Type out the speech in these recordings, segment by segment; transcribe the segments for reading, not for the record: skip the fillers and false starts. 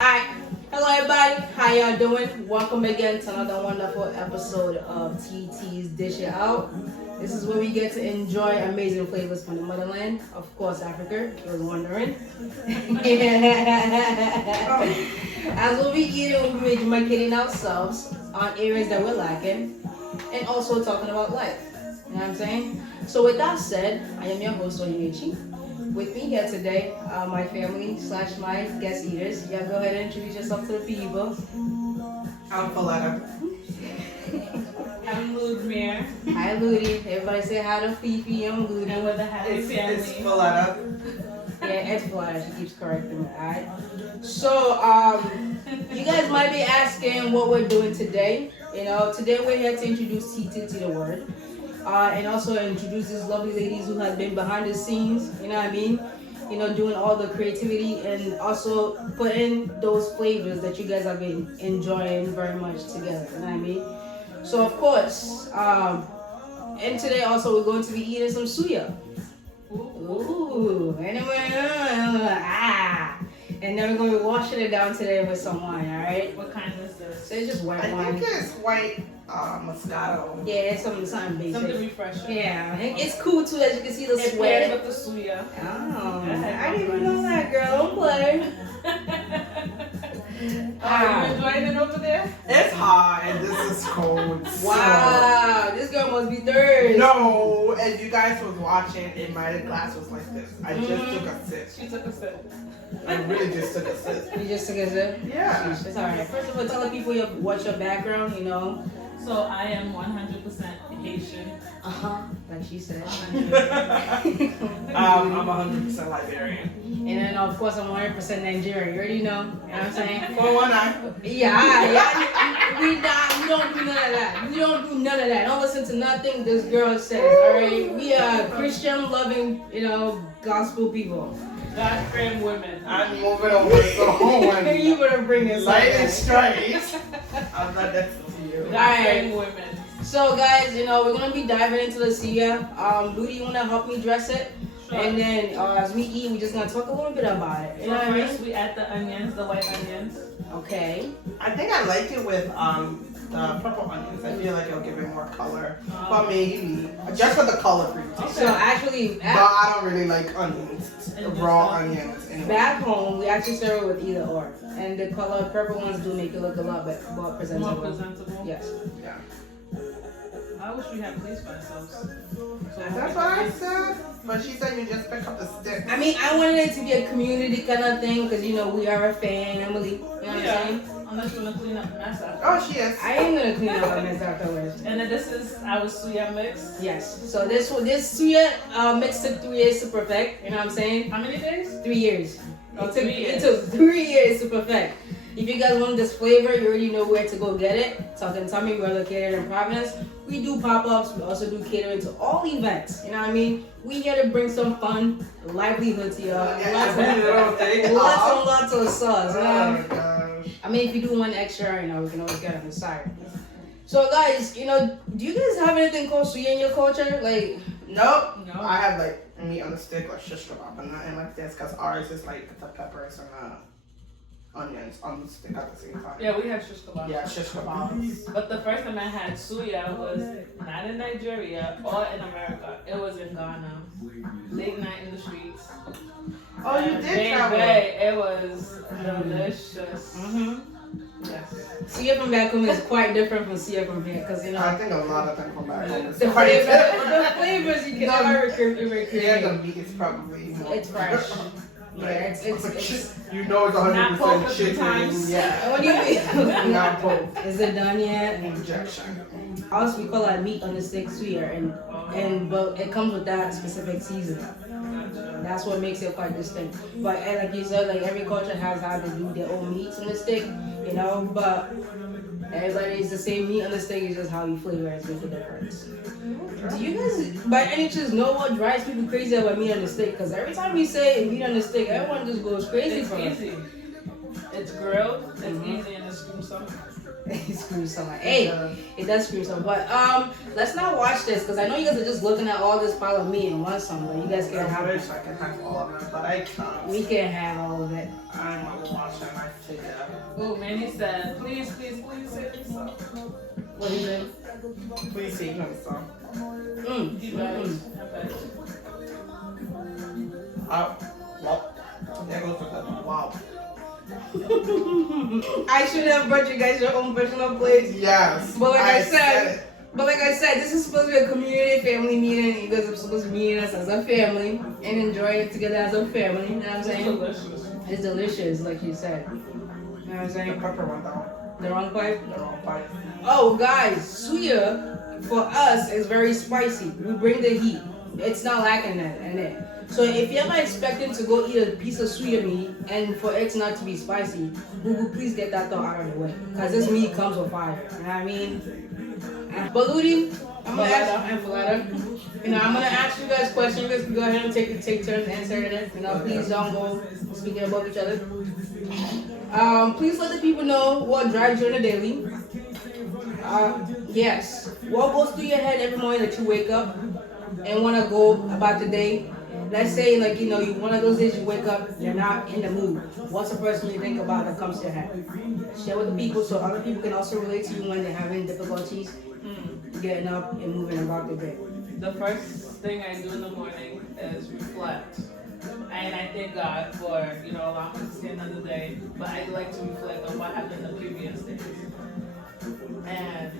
Alright, hello everybody, how y'all doing? Welcome again to another wonderful episode of TT's Dish It Out. This is where we get to enjoy amazing flavors from the motherland, of course Africa, if you was wondering. As we'll be eating, we'll be educating ourselves on areas that we're lacking and also talking about life. You know what I'm saying? So with that said, I am your host, Oyemichi. With me here today, my family / my guest eaters. Y'all go ahead and introduce yourself to the people. I'm Paletta. I'm Ludmere. Hi, Ludi. Everybody say hi to Fifi and Ludi. And we're the happy family. It's Paletta. Yeah, it's Florida. She keeps correcting me. Alright. So, you guys might be asking what we're doing today. You know, today we're here to introduce TT to the word. And also introduce these lovely ladies who have been behind the scenes, you know what I mean? You know, doing all the creativity and also putting those flavors that you guys have been enjoying very much together, you know what I mean? So of course, and today also we're going to be eating some suya. Ooh, and then we're going to be washing it down today with some wine, alright? What kind is this? So it's just white I wine. think it's white Moscato. Yeah, it's something basic. Something refreshing. Yeah, it's cool too, as you can see the It sweat. pairs with the suya. Oh, Yeah, I didn't even know that, girl. Don't play. Are you enjoying it over there? It's hot and this is cold. Wow, this girl must be thirsty. No, and you guys was watching and my glass was like this. I just took a sip. She took a sip. I really just took a sip. You just took a sip? Yeah. It's alright. First of all, tell the people what's your background, you know. So I am 100% Haitian. Like she said. I'm 100% Liberian. And then, of course, I'm 100% Nigerian. You already know. You know what I'm saying? 419. Yeah. We don't do none of that. We don't do none of that. Don't listen to nothing this girl says, alright? We are Christian loving, you know, gospel people. God-fearing women. I'm moving over so when You better bring this light up. and straight. I'm not next to you. God-fearing women. So guys, you know, we're gonna be diving into the Suya. Ludi, you wanna help me dress it? Sure. And then as we eat, we're just gonna talk a little bit about it. You So know what I first mean? we add the onions, the white onions. Okay. I think I like it with the purple onions. I feel like it'll give it more color. But maybe just for the color for you. Okay. So actually, But I don't really like onions, raw onions. Anyway. back home, we actually serve it with either or. And the color purple ones do make it look a lot bit more presentable. More presentable. Yes. Yeah. I wish we had police by ourselves. That's what I said. But she said you just pick up the stick. I mean, I wanted it to be a community kind of thing because, you know, we are a family. You know what I'm saying? Unless you want to clean up the mess after. Oh, she is. I am going to clean up a mess afterwards. And then this is our suya mix. Yes. So this Suya mix took 3 years to perfect. You know what I'm saying? How many days? 3 years. Oh, It 3 years. took 3 years to perfect. If you guys want this flavor, you already know where to go get it. Talkin Tummy, we're located in Providence. We do pop-ups. We also do catering to all events. You know what I mean? We here to bring some fun, livelihood to y'all. Lots and lots of sauce. You Oh know? my gosh. I mean, if you do one extra, you know, we can always get on the side. So guys, you know, do you guys have anything called suya in your culture? Like, Nope. No. I have like meat on the stick or shish kebab, but nothing like this because ours is like the peppers and the onions on the stick at the same time. Yeah, we have shish kebab. Yeah, shish kebabs. But the first time I had suya was not in Nigeria or in America. It was in Ghana. Late night in the streets. Oh, you did travel. Baby, it was delicious. Yes. suya from back home is quite different from suya from here, because you know. I think a lot of them from back home is The quite flavors you can never recreate. Yeah, the meat is probably more. It's fresh. Yeah, it's You know it's 100% Not both chicken. times. Yeah. what do you mean? Not both. Is it done yet? Injection. Also, we call that meat on the stick suya, but it comes with that specific seasoning. That's what makes it quite distinct. But like you said, like every culture has how to do their own meats on the stick, you know. But everybody is the same meat on the stick. It's just how you flavor it makes a difference. Do you guys, by any chance, know what drives people crazy about meat on the stick? Because every time we say meat on the stick, everyone just goes crazy It's for it. easy. It's grilled, it's easy, and it's scream some. It screams so much. Hey, it does scream so much. But let's not watch this because I know you guys are just looking at all this pile of meat and want some, but you guys can't have I it. wish I could have all of them, but I can't. We can't have all of it. I'm watching my figure. Oh, Manny said, please save me some. What is it? Please see him some. He begs. Well, there goes the wow. I should have brought you guys your own personal plates. Yes. But like I said, it. this is supposed to be a community family meeting. You guys are supposed to be meeting us as a family and enjoy it together as a family. You know what I'm It's saying? delicious. It's delicious, like you said. You know what I'm The saying? pepper went down. The wrong pipe? The wrong pipe. Oh, guys, suya for us is very spicy. We bring the heat. It's not lacking that in it. So if you're not expecting to go eat a piece of suya meat and for it not to be spicy, boo please get that thought out of the way. Because this meat comes with fire. You know what I mean? But Ludi, I'm gonna ask and Faletta, you know, I'm gonna ask you guys questions. You guys can go ahead and take turns answering it. You know, please don't go speaking above each other. Please let the people know what drives you on a daily. Yes. What goes through your head every morning that you wake up and want to go about the day? Let's say, like, you know, one of those days you wake up, you're not in the mood. What's the first thing you think about that comes to your head? Share with the people so other people can also relate to you when they're having difficulties getting up and moving about their day. The first thing I do in the morning is reflect. And I thank God for, you know, allowing me to see another day. But I like to reflect on what happened the previous days. And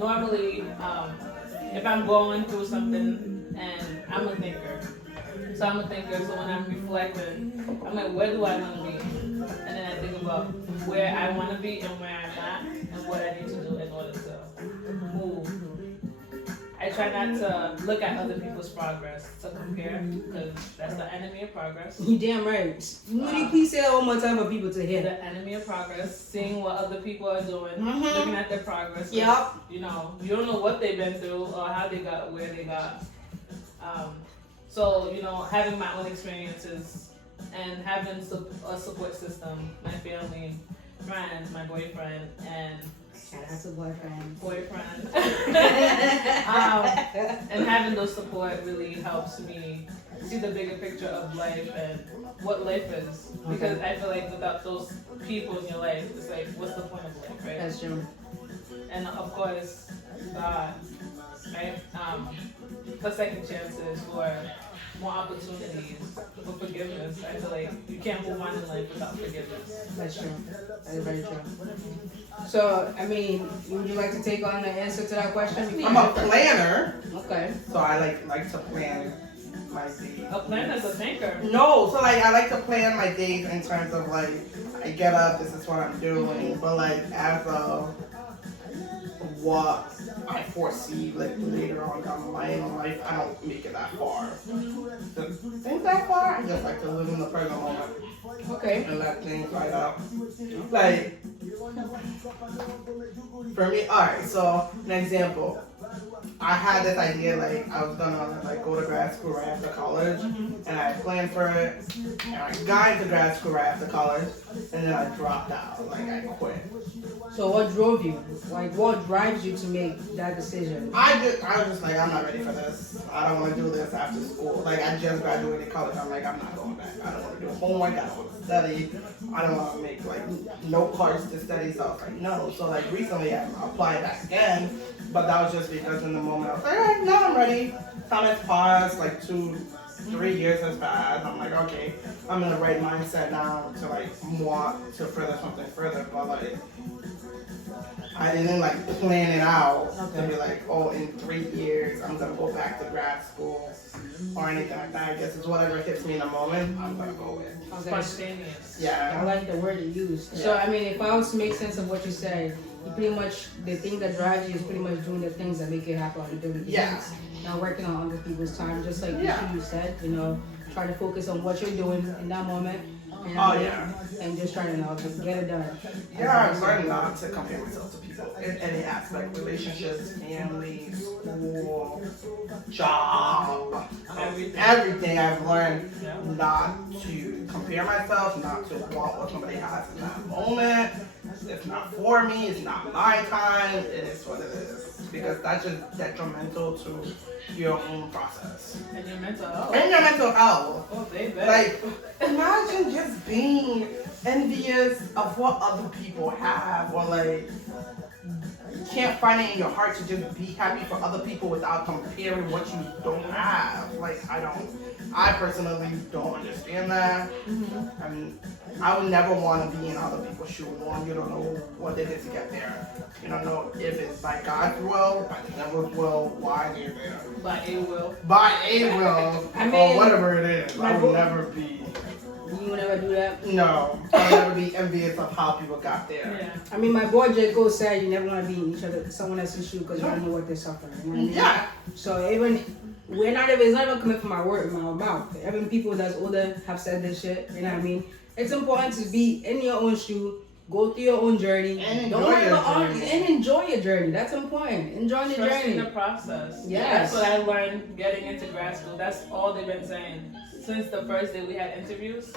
normally, if I'm going through something, and I'm a thinker. So I'm a thinker, so when I'm reflecting, I'm like, where do I want to be? And then I think about where I want to be and where I'm at, and what I need to do in order to move. I try not to look at other people's progress to compare, because that's the enemy of progress. You damn right. Ludi, please say that one more time for people to hear. The enemy of progress, seeing what other people are doing, looking at their progress. Yep. You know, you don't know what they've been through or how they got where they got. So, you know, having my own experiences and having a support system, my family, friends, my boyfriend, and That's a boyfriend. and having those support really helps me see the bigger picture of life and what life is. Because I feel like without those people in your life, it's like, what's the point of life, right? That's true. And of course, God, right? For second chances, for more opportunities, for forgiveness. I feel like you can't move on in life without forgiveness. That's true. That is very true. So, I mean, would you like to take on the answer to that question? I'm a planner, Okay. so I like to plan my day. A plan is a thinker. No, so like I like to plan my days in terms of like I get up, this is what I'm doing, but like as of what I foresee like later on down the line in life, I don't make it that far. To think that far, I just like to live in the present moment Okay. and let things ride out. Like for me, alright, so an example. I had this idea like I was gonna like go to grad school right after college, and I planned for it, and I got into grad school right after college, and then I dropped out, like I quit. So what drove you? Like what drives you to make that decision? I was just like, I'm not ready for this. I don't want to do this after school. Like I just graduated college. I'm like, I'm not going back. I don't want to do homework. I don't want to study. I don't want to make like note cards to study. So I was like, no. So like recently I applied back again, but that was just because in the moment I was like, all right, now I'm ready. Time has passed, like 2-3 years has passed. I'm like, okay, I'm in the right mindset now to like want to further something further. But like, I didn't like plan it out to be like, oh, in 3 years I'm gonna go back to grad school or anything like that. I guess it's whatever hits me in the moment, I'm gonna go with. Spontaneous. I Yeah. like the word you used. So I mean, if I was to make sense of what you said, you pretty much the thing that drives you is pretty much doing the things that make it happen on a daily basis. Yeah. Not working on other people's time, just like you said. You know, try to focus on what you're doing in that moment. You know, and just trying to just get it done. Yeah, I've learned not to compare myself to people in any aspect, relationships, family, school, job, everything I've learned not to compare myself, not to want what somebody has in that moment. it's not for me, it's not my time, it is what it is. Because that's just detrimental to your own process. And your mental health. And your mental health. Oh, baby. Like, imagine just being envious of what other people have, or like, you can't find it in your heart to just be happy for other people without comparing what you don't have. Like, I personally don't understand that. Mm-hmm. I mean, I would never want to be in other people's shoes. One, you don't know what they did to get there. You don't know if it's by God's will, by the devil's will, why they're there. By a will. By a will, I or mean, whatever it is. I would book- never be. You would never do that? No, I would never be envious of how people got there. Yeah. I mean, my boy Jaco said you never want to be in someone else's shoe because you don't know what they're suffering. You know what I mean? Yeah. So even it's not even coming from my word, my mouth. Even people that's older have said this shit. You know what I mean? It's important to be in your own shoe, go through your own journey, And don't enjoy worry your about all- journey. and enjoy your journey. That's important. Enjoy the Trusting journey. the process. Yes. That's what I learned getting into grad school. That's all they've been saying. Since the first day we had interviews,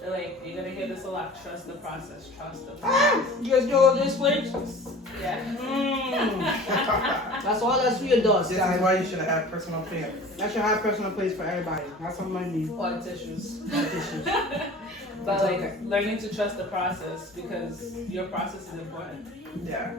they're like, you're gonna hear this a lot. Trust the process. Trust the process. You guys know this place? Yeah. That's all that Suya does. This is guys. why you should have had personal care. I should have personal place for everybody. That's what I need. All the tissues. Tissues. But That's like okay. learning to trust the process because your process is important. Yeah.